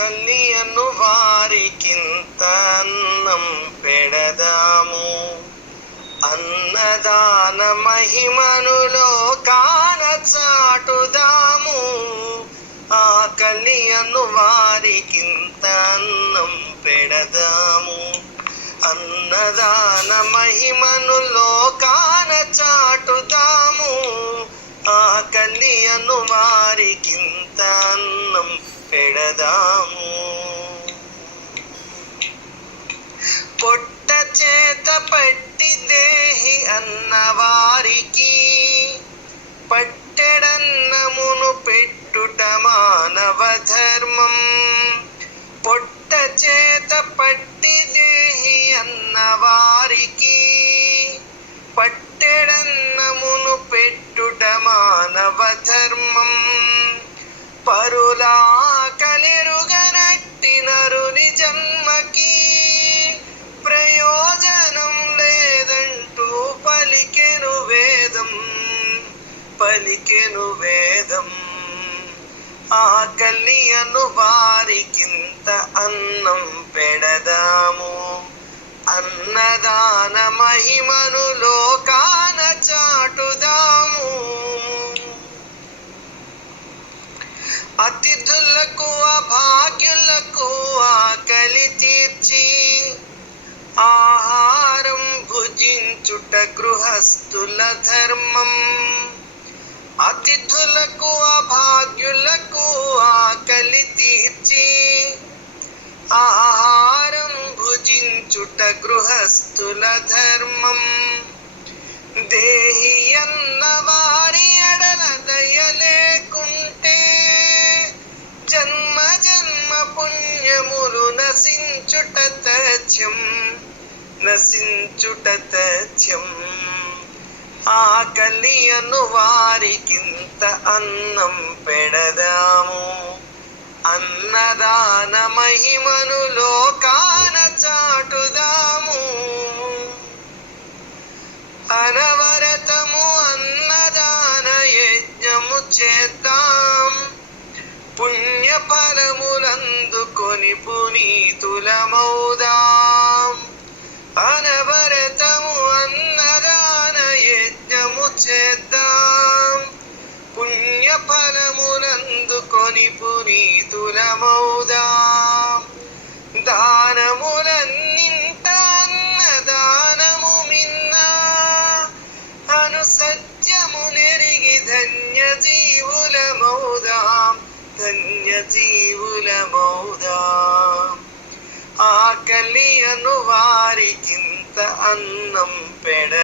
కలియను వారికింత అన్నం పెడదాము. అన్నదాన మహిమనులో కాన చాటుదాము. ఆకలియను వారికింత అన్నం పెడదాము. అన్నదాన మహిమనులో కాన చాటుదాము. ఆకలియను వారికింత అన్నం పెడదాము. పొట్ట చేత పట్టి దేహి అన్న వారికి పట్టెడన్నమును పెట్టుట మానవ ధర్మం. పొట్ట చేత పట్టి దేహి అన్న వారికి పట్టెడన్నమును పెట్టుట మానవ ధర్మం. పరులా పలికెను వేదం. ఆకలి అను వారికింత అన్నం పెడదాము. అన్నదాన మహిమను లోకాన చాటుదాము. అతిథులకు అభాగ్యులకు ఆకలి తీర్చి ఆహారం భుజించుట గృహస్థుల ధర్మం. అతిథులకు అభాగ్యులకు ఆకలి తీర్చి ఆహారం భుజించుట గృహస్థుల ధర్మం. దేహి అన్న వారి ఎడల దయలేకుంటే జన్మ జన్మ పుణ్యములు నశించుట తథ్యం నశించుట తథ్యం. ఆకలి అను వారికింత అన్నం పెడదాము. అన్నదాన మహిమను లోకాన చాటుదాము. అనవరతము అన్నదాన యజ్ఞము చేద్దాం. పుణ్యఫలములందుకొని పునీతులమౌదా പുരീതുലമൗദാ ദാനമുലന്നിൻതന്ന ദാനമുമിന്ന. അനുസത്യമുനെരുകി ധന്യ ജീവുലമൗദാം ധന്യ അന്നം പെട